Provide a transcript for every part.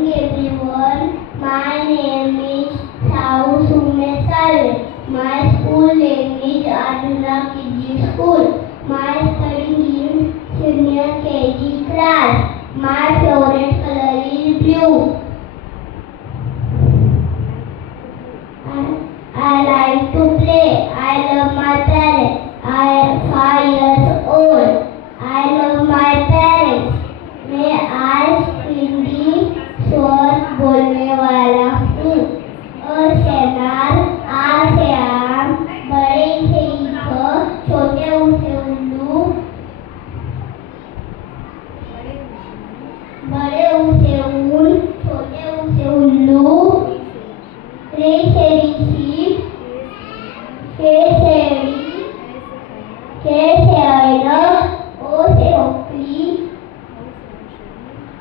morning everyone. My name is Sahu Sumesh Salve. My school name is Arjuna Kidji School. My studying in senior KG class. My favorite color is blue. I like to play. I love my parents. I am 5 years old. I love my parents. मैं आज हिंदी स्वर बोलने वाला हूँ। अ से अनार, आ से आम, बड़े से ईख, छोटे ऊ से उल्लू, बड़े ऊ से ऊन, छोटे ऊ से उल्लू, रे से ऋषि, के से एड़ी, के से ऐनक, ओ से ओखली,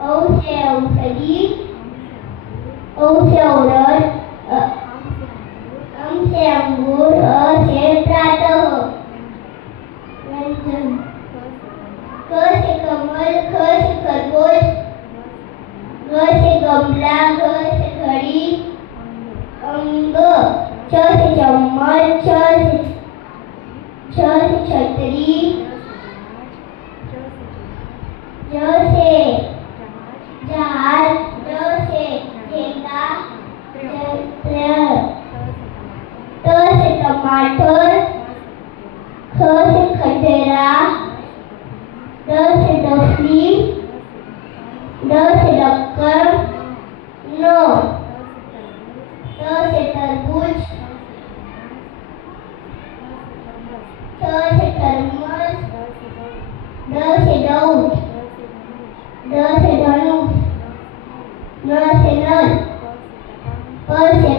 औ से औषधि, औ से औरत, अम से अंगूर, अ से प्रातः, क से कमल, ख से खरगोश, ग से गमला, घ से घड़ी, अंग, च से चम्मच, छ से छतरी, ज से जहाज, ज से झेंडा, त से टमाटर, ख से खटेरा, ड से डफली, ड से डक्कर, न, त से तरबूज, थ से थर्मस, ड से दौड़, द से धनुष, न से नल, प से